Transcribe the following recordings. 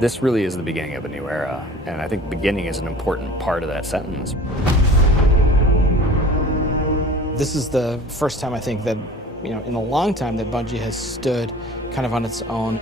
This really is the beginning of a new era, and I think beginning is an important part of that sentence. This is the first time I think that, in a long time that Bungie has stood kind of on its own.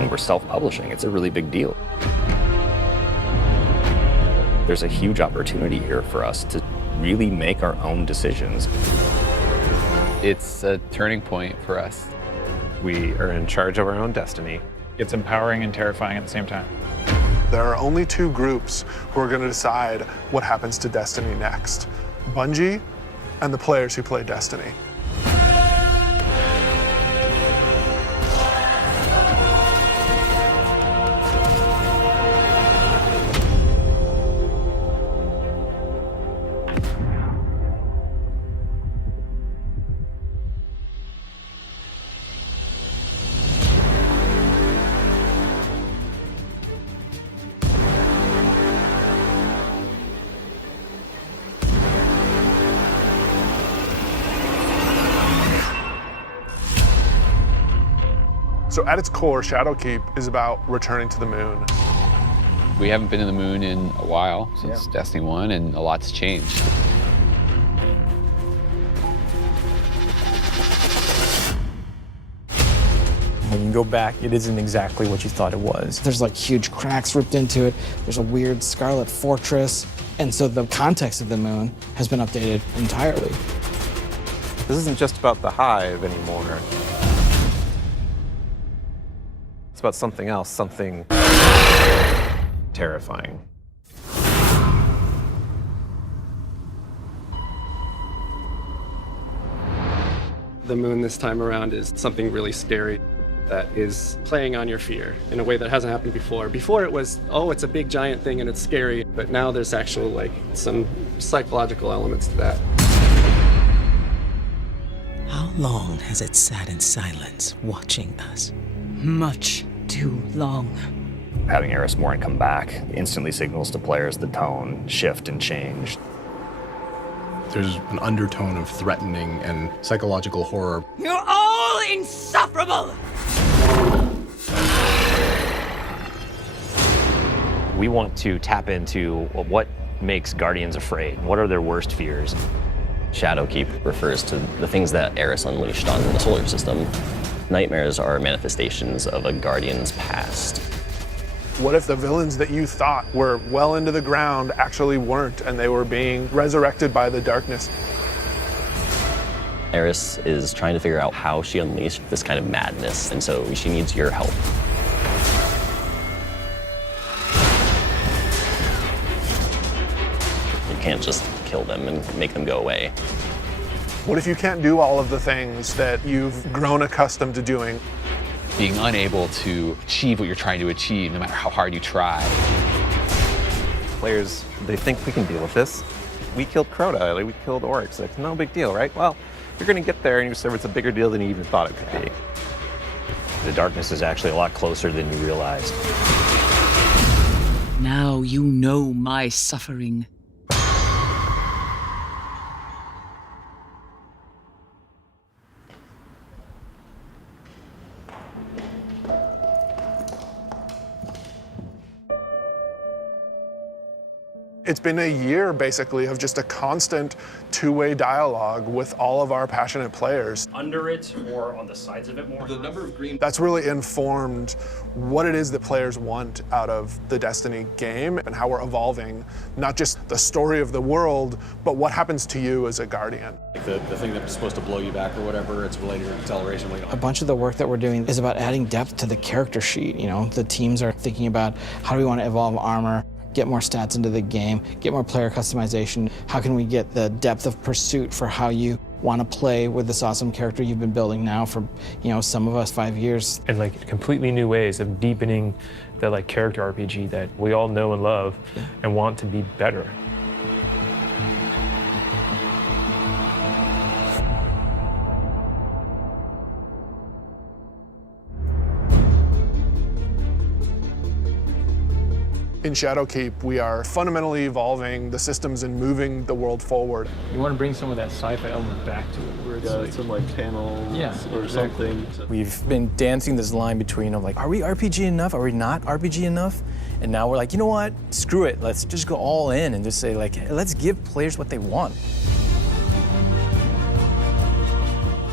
And we're self-publishing. It's a really big deal. There's a huge opportunity here for us to really make our own decisions. It's a turning point for us. We are in charge of our own destiny. It's empowering and terrifying at the same time. There are only two groups who are going to decide what happens to Destiny next: Bungie and the players who play Destiny. So at its core, Shadowkeep is about returning to the moon. We haven't been to the moon in a while, since Destiny 1, and a lot's changed. When you go back, it isn't exactly what you thought it was. There's like huge cracks ripped into it. There's a weird scarlet fortress. And so the context of the moon has been updated entirely. This isn't just about the hive anymore. It's about something else, something terrifying. The moon this time around is something really scary that is playing on your fear in a way that hasn't happened before. Before it was, oh, it's a big giant thing and it's scary, but now there's actual some psychological elements to that. How long has it sat in silence, watching us? Much too long. Having Eris Morn come back instantly signals to players the tone shift and change. There's an undertone of threatening and psychological horror. You're all insufferable! We want to tap into what makes Guardians afraid. What are their worst fears? Shadowkeep refers to the things that Eris unleashed on the solar system. Nightmares are manifestations of a Guardian's past. What if the villains that you thought were well into the ground actually weren't, and they were being resurrected by the darkness? Eris is trying to figure out how she unleashed this kind of madness, and so she needs your help. You can't just kill them and make them go away. What if you can't do all of the things that you've grown accustomed to doing? Being unable to achieve what you're trying to achieve, no matter how hard you try. Players, they think we can deal with this. We killed Crota, we killed orcs. Like, no big deal, right? Well, you're gonna get there and you discover it's a bigger deal than you even thought it could be. The darkness is actually a lot closer than you realized. Now you know my suffering. It's been a year, basically, of just a constant two-way dialogue with all of our passionate players. Under it or on the sides of it more? The number of green. That's really informed what it is that players want out of the Destiny game and how we're evolving, not just the story of the world, but what happens to you as a Guardian. The thing that's supposed to blow you back or whatever, it's related to acceleration. A bunch of the work that we're doing is about adding depth to the character sheet. The teams are thinking about how do we want to evolve armor, get more stats into the game, get more player customization. How can we get the depth of pursuit for how you want to play with this awesome character you've been building now for, some of us 5 years. And completely new ways of deepening the character RPG that we all know and love and want to be better. In in Shadowkeep, we are fundamentally evolving the systems and moving the world forward. You want to bring some of that sci-fi element back to it, where it's some like panels or something. We've been dancing this line between, like, are we RPG enough? Are we not RPG enough? And now we're like, you know what? Screw it. Let's just go all in and just say, like, hey, let's give players what they want.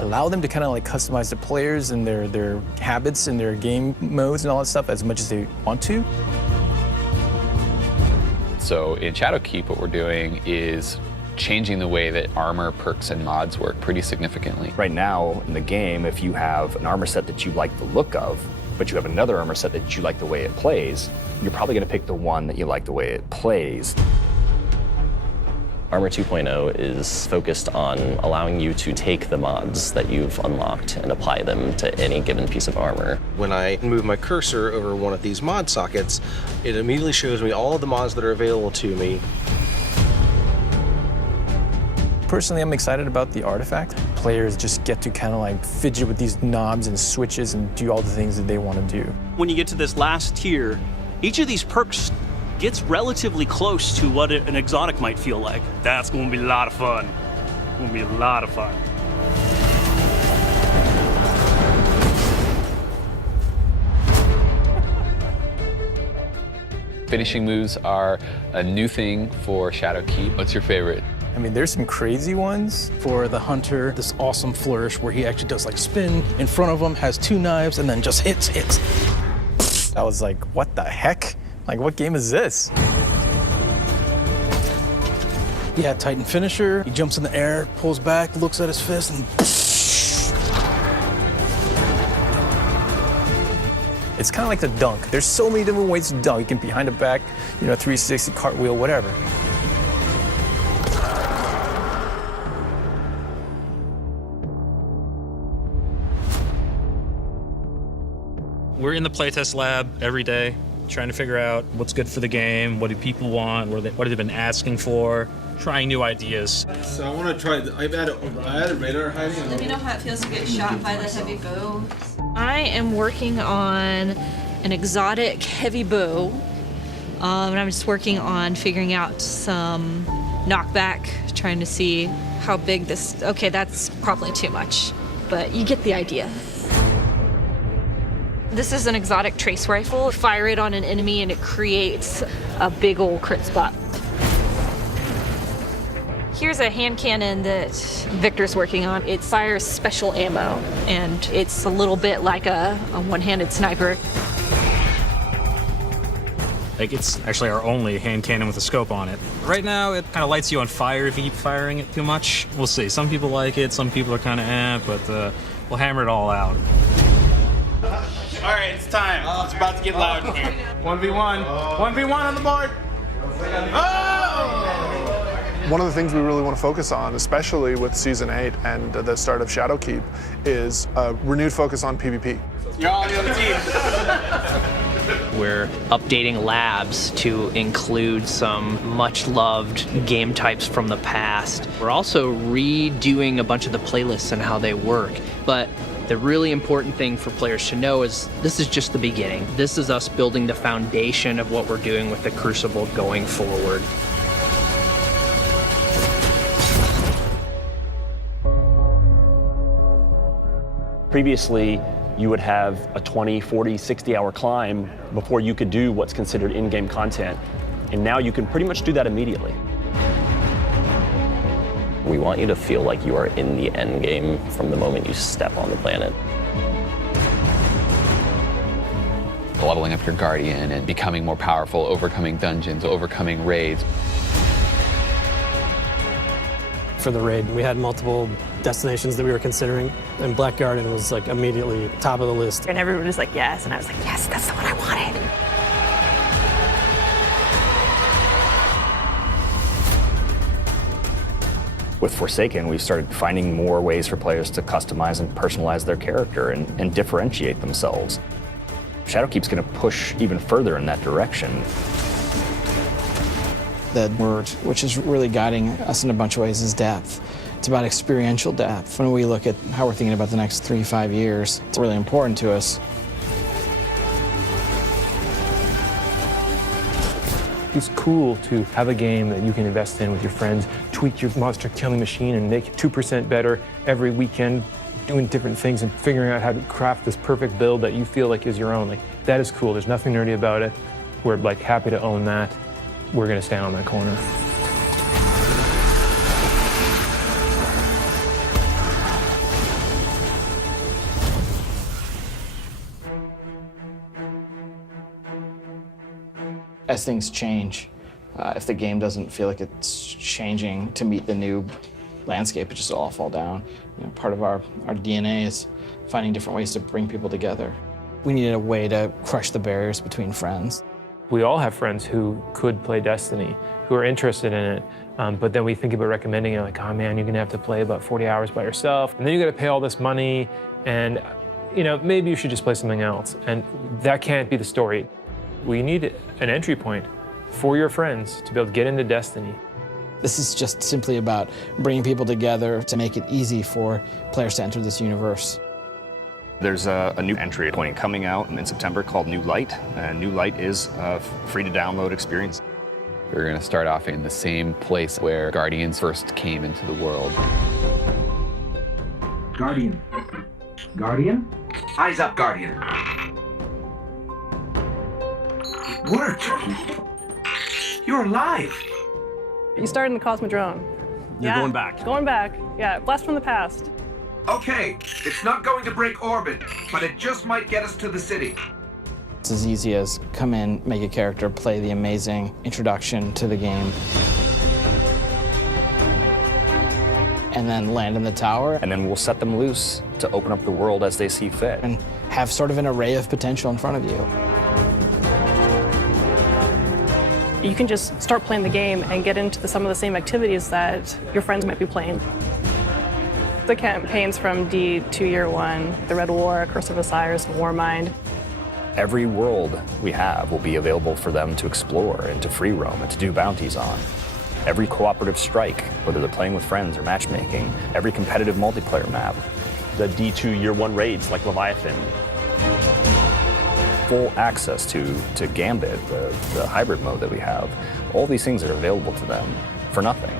Allow them to kind of like customize the players and their habits and their game modes and all that stuff as much as they want to. So in Shadowkeep, what we're doing is changing the way that armor, perks, and mods work pretty significantly. Right now in the game, if you have an armor set that you like the look of, but you have another armor set that you like the way it plays, you're probably going to pick the one that you like the way it plays. Armor 2.0 is focused on allowing you to take the mods that you've unlocked and apply them to any given piece of armor. When I move my cursor over one of these mod sockets, it immediately shows me all of the mods that are available to me. Personally, I'm excited about the artifact. Players just get to kind of like fidget with these knobs and switches and do all the things that they want to do. When you get to this last tier, each of these perks gets relatively close to what an exotic might feel like. That's going to be a lot of fun. It's going to be a lot of fun. Finishing moves are a new thing for Shadowkeep. What's your favorite? I mean, there's some crazy ones. For the hunter, this awesome flourish where he actually does like spin in front of him, has two knives, and then just hits. I was like, what the heck? Like, what game is this? Yeah, Titan finisher. He jumps in the air, pulls back, looks at his fist, and it's kind of like the dunk. There's so many different ways to dunk. You can behind the back, 360, cartwheel, whatever. We're in the playtest lab every day, trying to figure out what's good for the game, what do people want, what have they been asking for, trying new ideas. So I want to try, I added radar hiding. Let me know how it feels to get shot by the heavy bow. I am working on an exotic heavy bow, and I'm just working on figuring out some knockback, trying to see how big this, okay, that's probably too much, but you get the idea. This is an exotic trace rifle. Fire it on an enemy and it creates a big old crit spot. Here's a hand cannon that Victor's working on. It fires special ammo, and it's a little bit like a one-handed sniper. Like, it's actually our only hand cannon with a scope on it. Right now, it kind of lights you on fire if you keep firing it too much. We'll see. Some people like it, some people are kind of but we'll hammer it all out. All right, it's time. It's about to get loud in here. 1v1. 1v1 on the board. Oh! One of the things we really want to focus on, especially with Season 8 and the start of Shadowkeep, is a renewed focus on PvP. You're all on the other team. We're updating labs to include some much-loved game types from the past. We're also redoing a bunch of the playlists and how they work. But the really important thing for players to know is this is just the beginning. This is us building the foundation of what we're doing with the Crucible going forward. Previously, you would have a 20, 40, 60-hour climb before you could do what's considered in-game content. And now you can pretty much do that immediately. We want you to feel like you are in the end game from the moment you step on the planet. Leveling up your Guardian and becoming more powerful, overcoming dungeons, overcoming raids. For the raid, we had multiple destinations that we were considering, and Black Garden was like immediately top of the list. And everyone was like, yes, and I was like, yes, that's the one I wanted. With Forsaken, we've started finding more ways for players to customize and personalize their character and differentiate themselves. Shadowkeep's going to push even further in that direction. The word, which is really guiding us in a bunch of ways, is depth. It's about experiential depth. When we look at how we're thinking about the next 3-5 years, it's really important to us. It's cool to have a game that you can invest in with your friends, tweak your monster killing machine and make it 2% better every weekend, doing different things and figuring out how to craft this perfect build that you feel like is your own. Like, that is cool. There's nothing nerdy about it. We're like happy to own that. We're gonna stand on that corner. As things change, if the game doesn't feel like it's changing to meet the new landscape, it just all fall down. You know, part of our DNA is finding different ways to bring people together. We needed a way to crush the barriers between friends. We all have friends who could play Destiny, who are interested in it, but then we think about recommending it like, oh man, you're gonna have to play about 40 hours by yourself, and then you gotta pay all this money, and you know, maybe you should just play something else. And that can't be the story. We need an entry point for your friends to be able to get into Destiny. This is just simply about bringing people together to make it easy for players to enter this universe. There's a new entry point coming out in September called New Light, and New Light is a free-to-download experience. We're going to start off in the same place where Guardians first came into the world. Guardian. Guardian? Eyes up, Guardian. It worked. You're alive. You started in the Cosmodrome. You're going back. Going back. Yeah, blast from the past. Okay, it's not going to break orbit, but it just might get us to the city. It's as easy as come in, make a character, play the amazing introduction to the game, and then land in the tower. And then we'll set them loose to open up the world as they see fit. And have sort of an array of potential in front of you. You can just start playing the game and get into some of the same activities that your friends might be playing. The campaigns from D to Year One, the Red War, Curse of Osiris, and Warmind. Every world we have will be available for them to explore and to free roam and to do bounties on. Every cooperative strike, whether they're playing with friends or matchmaking, every competitive multiplayer map. The D2 Year One raids like Leviathan. Full access to Gambit, the hybrid mode that we have. All these things are available to them for nothing.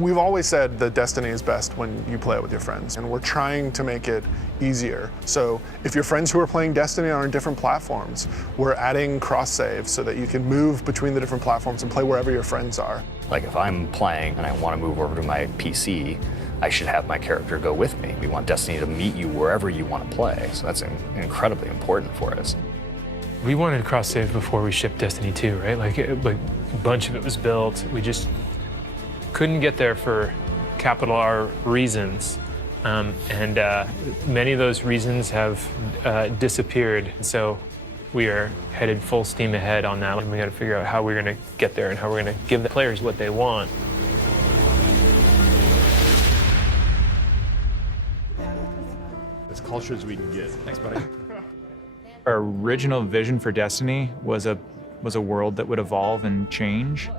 We've always said that Destiny is best when you play it with your friends, and we're trying to make it easier. So if your friends who are playing Destiny are on different platforms, we're adding cross-save so that you can move between the different platforms and play wherever your friends are. Like if I'm playing and I want to move over to my PC, I should have my character go with me. We want Destiny to meet you wherever you want to play, so that's incredibly important for us. We wanted cross-save before we shipped Destiny 2, right? Like a bunch of it was built. We just couldn't get there for capital R reasons. And many of those reasons have disappeared. So we are headed full steam ahead on that. And we got to figure out how we're going to get there and how we're going to give the players what they want. As culture as we can get. Thanks, buddy. Our original vision for Destiny was a world that would evolve and change.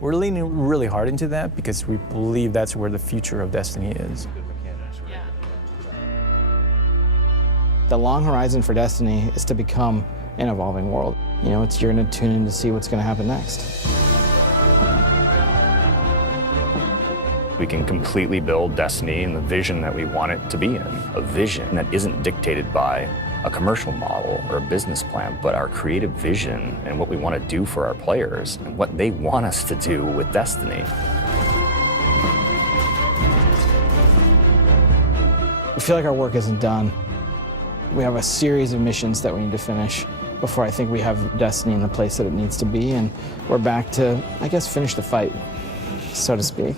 We're leaning really hard into that because we believe that's where the future of Destiny is. The long horizon for Destiny is to become an evolving world. You know, you're going to tune in to see what's going to happen next. We can completely build Destiny in the vision that we want it to be in. A vision that isn't dictated by a commercial model or a business plan, but our creative vision and what we want to do for our players and what they want us to do with Destiny. We feel like our work isn't done. We have a series of missions that we need to finish before I think we have Destiny in the place that it needs to be, and we're back to, I guess, finish the fight, so to speak.